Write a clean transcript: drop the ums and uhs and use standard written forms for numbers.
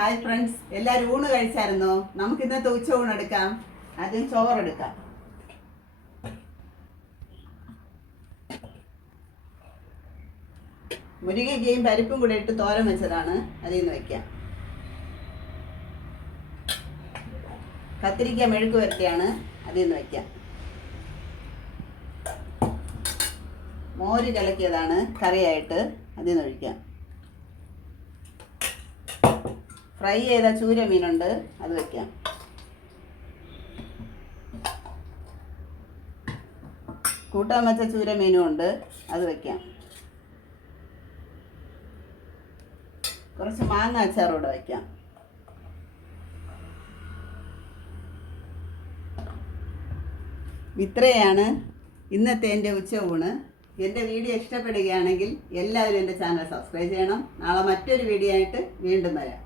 Hi friends, എല്ലാവരും ഊണ് കഴിച്ചായിരുന്നോ? നമുക്ക് ഇന്നത്തെ ഉച്ച ഊണെടുക്കാം. ആദ്യം ചോറെടുക്കാം. മുരിങ്ങയ്ക്കയും പരിപ്പും കൂടെ ഇട്ട് തോരൻ വെച്ചതാണ്, അതിൽ നിന്ന് വയ്ക്കാം. കത്തിരിക്ക മെഴുക്ക് വരട്ടിയാണ്, അതിൽ നിന്ന് വയ്ക്കാം. മോര് കലക്കിയതാണ് കറിയായിട്ട്, അതിൽ നിന്ന് ഒഴിക്കാം. ഫ്രൈ ചെയ്ത ചൂര മീനുണ്ട്, അത് വയ്ക്കാം. കൂട്ടാൻ വെച്ച ചൂര മീനും ഉണ്ട്, അത് വയ്ക്കാം. കുറച്ച് മാങ്ങ അച്ചാറൂടെ വയ്ക്കാം. ഇത്രയാണ് ഇന്നത്തെ എൻ്റെ ഉച്ച ഊണ്. എൻ്റെ വീഡിയോ ഇഷ്ടപ്പെടുകയാണെങ്കിൽ എല്ലാവരും എൻ്റെ ചാനൽ സബ്സ്ക്രൈബ് ചെയ്യണം. നാളെ മറ്റൊരു വീഡിയോ ആയിട്ട് വീണ്ടും വരാം.